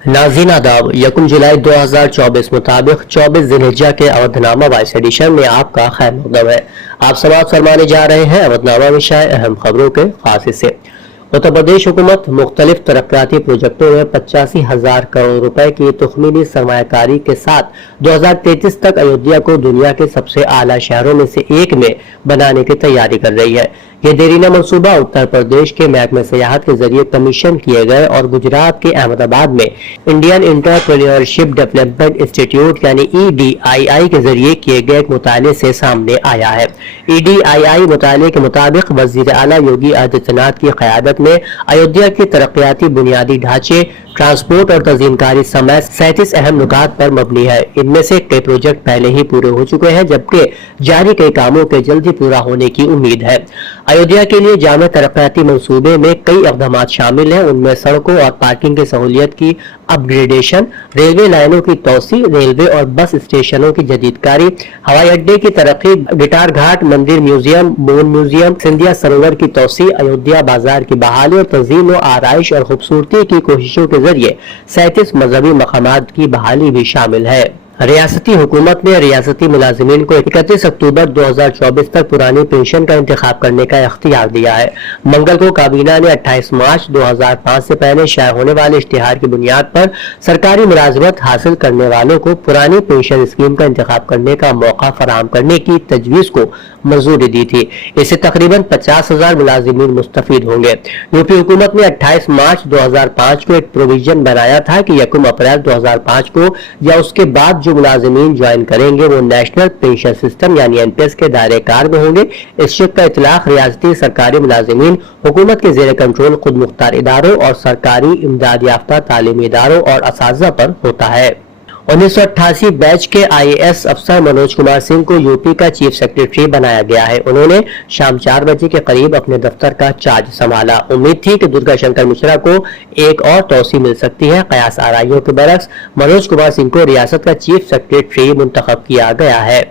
नाज़रीन आदाब, 1 जुलाई 2024 मुताबिक 24 ज़िलहिज्जा के अवधनामा वॉइस एडिशन में आपका खैर मक़दम है। आप समाअत फरमाने जा रहे हैं अवधनामा में शाये अहम खबरों के खास हिस्से। उत्तर प्रदेश हुकूमत मुख्तलिफ तरक्याती प्रोजेक्टों में 85,000 करोड़ रुपए की तखमीनी सरमायाकारी के साथ 2033 तक अयोध्या को दुनिया के सबसे आला शहरों में से एक में बनाने की तैयारी कर रही है। ये देरीना मंसूबा उत्तर प्रदेश के महकमे सियाहत के जरिए कमीशन किए गए और गुजरात के अहमदाबाद में इंडियन एंटरप्रेन्योरशिप डेवलपमेंट इंस्टीट्यूट यानी EDII के जरिए किए गए एक मुताले से सामने आया है। EDII मुताले के मुताबिक वजीर आला योगी आदित्यनाथ की क़यादत में अयोध्या की तरक्याती बुनियादी ढांचे, ट्रांसपोर्ट और तज़ीनकारी समेत 37 अहम नुकात पर मबनी है। इनमें से कई प्रोजेक्ट पहले ही पूरे हो चुके हैं, जबकि जारी कई कामों के जल्दी पूरा होने की उम्मीद है। अयोध्या के लिए जामे तरक्याती मंसूबे में कई इक़दामात शामिल हैं। उनमें सड़कों और पार्किंग की सहूलियत की अपग्रेडेशन, रेलवे लाइनों की तोसी, रेलवे और बस स्टेशनों की जदीदकारी, हवाई अड्डे की तरक्की, गिटार घाट, मंदिर म्यूजियम, मून म्यूजियम, सिंधिया सरोवर की तोसी, अयोध्या बाजार की बहाली और तज़ीन व आराइश और खूबसूरती की कोशिशों के जरिए 37 मजहबी मकामात की बहाली भी शामिल है। रियासती हुकूमत ने रियासती मुलाजिमीन को 31 अक्टूबर 2024 तक पुरानी पेंशन का इंतखाब करने का इख्तियार दिया है। मंगल को काबीना ने 28 मार्च 2005 से पहले शाये होने वाले इश्तिहार की बुनियाद पर सरकारी मुलाजमत हासिल करने वालों को पुरानी पेंशन स्कीम का इंतखाब करने का मौका फराहम करने की तजवीज़ को मंजूरी दी थी। इससे तकरीबन 50,000 मुलाजिमीन मुस्तफीद होंगे। यूपी हुकूमत ने 28 मार्च 2005 को एक प्रोविजन बनाया था कि 1 अप्रैल 2005 को या उसके बाद जो मुलाजिमीन ज्वाइन करेंगे वो नेशनल पेंशन सिस्टम यानी NPS के दायरे कार में होंगे। इस शिक का इतलाक रियासती सरकारी मुलाजिमीन, हुकूमत के जेर कंट्रोल खुद मुख्तार इदारों और सरकारी इमदाद याफ्ता तालीमी इदारों और असातिज़ा पर होता है। 1988 बैच के IAS अफसर मनोज कुमार सिंह को यूपी का चीफ सेक्रेटरी बनाया गया है। उन्होंने शाम 4 बजे के करीब अपने दफ्तर का चार्ज संभाला। उम्मीद थी कि दुर्गा शंकर मिश्रा को एक और तोसी मिल सकती है। कयास आराइयों के बरक्स मनोज कुमार सिंह को रियासत का चीफ सेक्रेटरी मुंतखब किया गया है।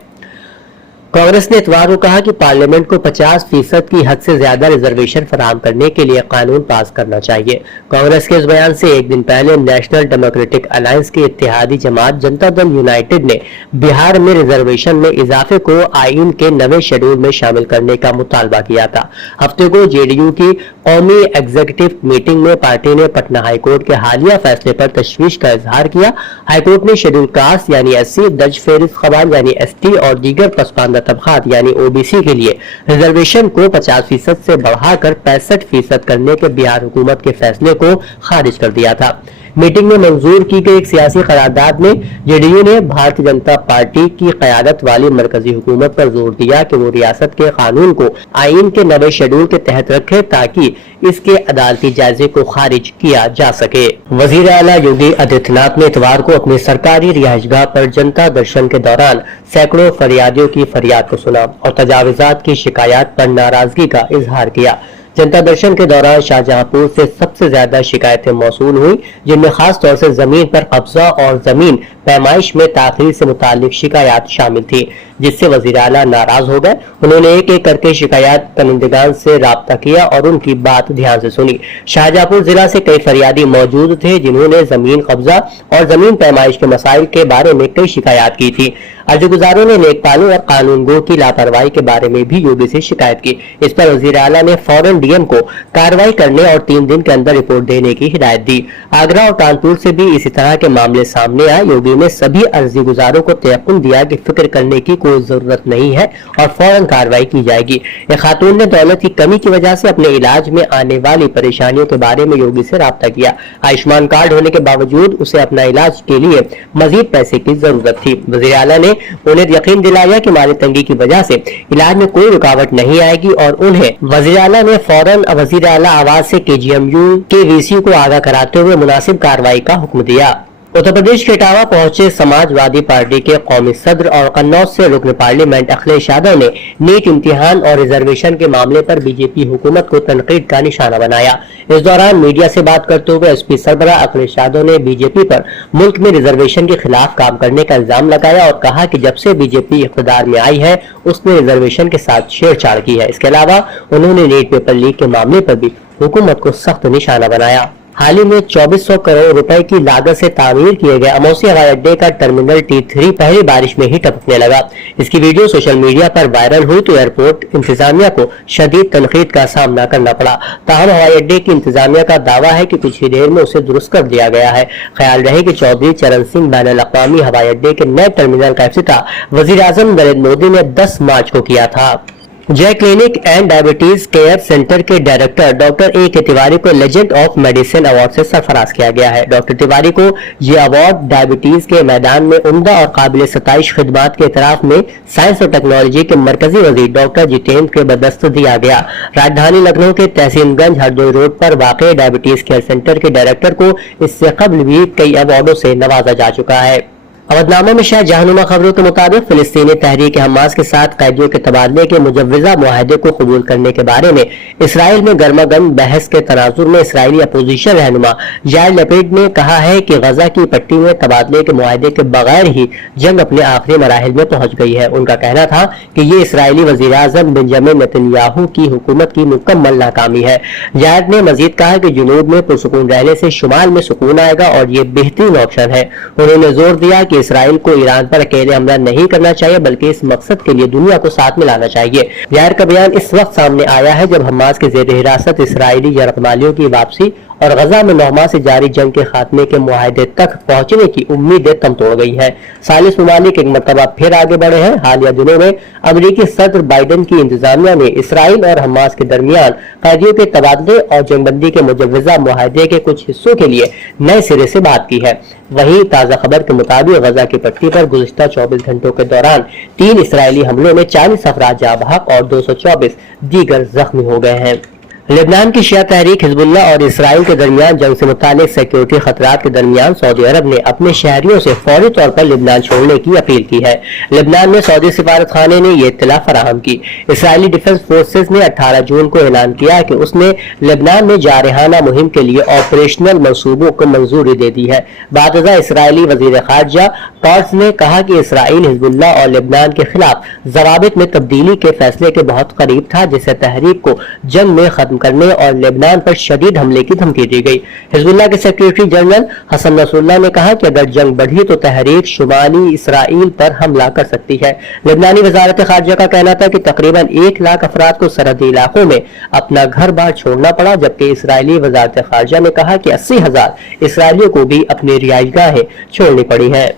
कांग्रेस ने इतवार को कहा कि पार्लियामेंट को 50% की हद से ज्यादा रिजर्वेशन फराहम करने के लिए कानून पास करना चाहिए। कांग्रेस के इस बयान से एक दिन पहले नेशनल डेमोक्रेटिक अलायंस की इत्तेहादी जमात जनता दल यूनाइटेड ने बिहार में रिजर्वेशन में इजाफे को आईन के नवे शेड्यूल में शामिल करने का मुतालबा किया था। हफ्ते को JDU की कौमी एग्जीक्यूटिव मीटिंग में पार्टी ने पटना हाईकोर्ट के हालिया फैसले पर तशवीश का इजहार किया। हाईकोर्ट ने शेड्यूल कास्ट यानी SC, दर्ज फेहरिस्त खवान यानी ST और दीगर पसमानदा तबकात यानी OBC के लिए रिजर्वेशन को 50% से बढ़ाकर 65% करने के बिहार हुकूमत के फैसले को खारिज कर दिया था। मीटिंग में मंजूर की गई एक सियासी करारदाद में JDU ने भारतीय जनता पार्टी की क़यादत वाली मरकजी हुकूमत पर जोर दिया कि वो रियासत के कानून को आईन के नवे शेड्यूल के तहत रखे ताकि इसके अदालती जायजे को खारिज किया जा सके। वजीर आला योगी आदित्यनाथ ने इतवार को अपनी सरकारी रिहाइशगाह पर जनता दर्शन के दौरान सैकड़ों फरियादियों की फरियाद को सुना और तजावुजात की शिकायत पर नाराजगी का इजहार किया। जनता दर्शन के दौरान शाहजहांपुर से सबसे ज्यादा शिकायतें मौसूल हुई, जिनमें खास तौर से जमीन पर कब्जा और जमीन पैमाइश में ताखीर से मुतालिक शिकायत शामिल थी, जिससे वजीर आला नाराज हो गए। उन्होंने एक एक करके शिकायत करंदगान से राब्ता किया और उनकी बात ध्यान से सुनी। शाहजहांपुर जिला से कई फरियादी मौजूद थे जिन्होंने जमीन कब्जा और जमीन पैमाइश के मसाइल के बारे में कई शिकायत की थी। अर्जगुजारों ने लेखपालों और कानूनगो की लापरवाही के बारे में भी योगी से शिकायत की। इस पर वजीर आला ने फौरन DM को कार्रवाई करने और 3 दिन के अंदर रिपोर्ट देने की हिदायत दी। आगरा और कानपुर से भी इसी तरह के मामले सामने आए। योगी ने सभी अर्जी गुजारों को तयक़ुन दिया कि फिक्र करने की कोई जरूरत नहीं है और फौरन कार्रवाई की जाएगी। एक खातून ने दौलत की कमी की वजह से अपने इलाज में आने वाली परेशानियों के बारे में योगी से राब्ता किया। आयुष्मान कार्ड होने के बावजूद उसे अपना इलाज के लिए मजीद पैसे की जरूरत थी। वज़ीर आला ने उन्हें यकीन दिलाया कि माली तंगी की वजह से इलाज में कोई रुकावट नहीं आएगी और उन्हें वज़ीर आला ने फौरन वज़ीर आला आवाज से KGMU के VC को आगाह कराते हुए मुनासिब कार्रवाई का हुक्म दिया। उत्तर प्रदेश के इटावा पहुंचे समाजवादी पार्टी के कौमी सदर और कन्नौज से रुकन पार्लियामेंट अखिलेश यादव ने नीट इम्तिहान और रिजर्वेशन के मामले पर BJP हुकूमत को तनकीद का निशाना बनाया। इस दौरान मीडिया से बात करते हुए SP सरबराह अखिलेश यादव ने BJP पर मुल्क में रिजर्वेशन के खिलाफ काम करने का इल्जाम लगाया और कहा कि जब से BJP इख्तिदार में आई है उसने रिजर्वेशन के साथ छेड़छाड़ की है। इसके अलावा उन्होंने नीट पेपर लीक के मामले पर भी हुकूमत को सख्त निशाना बनाया। हाल ही में 2400 करोड़ रुपए की लागत से तामीर किए गए अमौसी हवाई अड्डे का टर्मिनल T3 पहली बारिश में ही टपकने लगा। इसकी वीडियो सोशल मीडिया पर वायरल हुई तो एयरपोर्ट इंतजामिया को शदीद तनकीद का सामना करना पड़ा। ताहम हवाई अड्डे की इंतजामिया का दावा है कि कुछ ही देर में उसे दुरुस्त कर दिया गया है। ख्याल रहे कि चौधरी चरण सिंह बैनुल-अक़वामी हवाई अड्डे के नए टर्मिनल का इफ्तिताह वज़ीर-ए-आज़म नरेंद्र मोदी ने 10 मार्च को किया था। जय clinic and diabetes care centre के डायरेक्टर डॉक्टर ए.के. तिवारी को लेजेंड ऑफ मेडिसिन अवार्ड से सरफराज किया गया है। डॉक्टर तिवारी को ये अवार्ड डायबिटीज के मैदान में उम्दा और काबिल सताइश खिदमात के इतराफ में साइंस और टेक्नोलॉजी के मरकजी वजीर डॉक्टर जितेंद्र के बदस्त दिया गया। राजधानी लखनऊ के तहसीनगंज हरदोई रोड पर वाक़ डायबिटीज केयर सेंटर के डायरेक्टर को इससे कबल भी कई अवार्डों से नवाजा जा चुका है। अवधनामा में शायद जहानुमा खबरों के मुताबिक फिलिस्तीनी तहरीक हमास के साथ कैदियों के तबादले के मुजव्वजा मुआहदे को कबूल करने के बारे में इसराइल में गर्मा गर्म बहस के तनाजुर में इसराइली अपोजिशन रहनुमा यार लपेड ने कहा है कि गजा की पट्टी में तबादले के मुआहदे के बगैर ही जंग अपने आखिरी मराहिल में पहुंच गई है। उनका कहना था कि ये इसराइली वजीर आजम बेंजामिन नेतन्याहू की हुकूमत की मुकम्मल नाकामी है। यार ने मजीद कहा कि जुनूब में पुरसुकून रहने से शुमाल में सुकून आएगा और ये बेहतरीन ऑप्शन है। उन्होंने जोर दिया कि इसराइल को ईरान पर अकेले हमला नहीं करना चाहिए बल्कि इस मकसद के लिए दुनिया को साथ में लाना चाहिए। यार का बयान इस वक्त सामने आया है जब हमास के जेर हिरासत इसराइली यरगमालियों की वापसी और गजा में 9 माह से जारी जंग के खात्मे के मुआहदे तक पहुंचने की उम्मीदें तम तोड़ गई है। सालिस ममालिक एक मरतबा फिर आगे बढ़े हैं। हालिया दिनों में अमेरिकी सदर बाइडेन की इंतजामिया ने इसराइल और हमास के दरमियान कैदियों के तबादले और जंगबंदी के मुजव्वजा मुआहदे के कुछ हिस्सों के लिए नए सिरे से बात की है। वहीं ताजा खबर के मुताबिक गजा की पट्टी पर गुज़िश्ता 24 घंटों के दौरान 3 इसराइली हमलों में 40 अफराद जाँ बहक और 224 दीगर जख्मी हो गए हैं। लेबनान की शिया तहरीक हिजबुल्लाह और इसराइल के दरमियान जंग से मुतालिक सिक्योरिटी खतरात के दरमियान सऊदी अरब ने अपने शहरियों से फौरी तौर पर लेबनान छोड़ने की अपील की है। लेबनान में सऊदी सिफारत खाने ने यह इत्तला फराहम की। इसराइली डिफेंस फोर्सेज ने 18 जून को ऐलान किया कि उसने लेबनान में जारहाना मुहिम के लिए ऑपरेशनल मंसूबों को मंजूरी दे दी है। बादशाह इसराइली वजीर खारजा कॉट्स ने कहा कि इसराइल हिजबुल्लाह और लेबनान के खिलाफ जवाबित में तब्दीली के फैसले के बहुत करीब था, जिससे तहरीक को जंग में खत्म करने और लेबनान पर शदीद हमले की धमकी दी गई। हिजबुल्लाह के सेक्रेटरी जनरल हसन नसरुल्लाह ने कहा कि अगर जंग बढ़ी तो तहरीक शुमाली इसराइल पर हमला कर सकती है। लेबनानी वजारत खारजा का कहना था कि तकरीबन 1 लाख अफराद को सरहदी इलाकों में अपना घर बार छोड़ना पड़ा, जबकि इसराइली वजारत खारजा ने कहा कि 80,000 इसराइलियों को भी अपनी रिहाइशगाहें छोड़नी पड़ी है।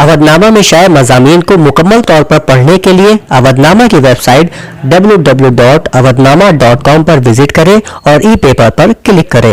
अवधनामा में शाये मज़ामीन को मुकम्मल तौर पर पढ़ने के लिए अवधनामा की वेबसाइट www.awadhnama.com पर विजिट करें और ई पेपर पर क्लिक करें।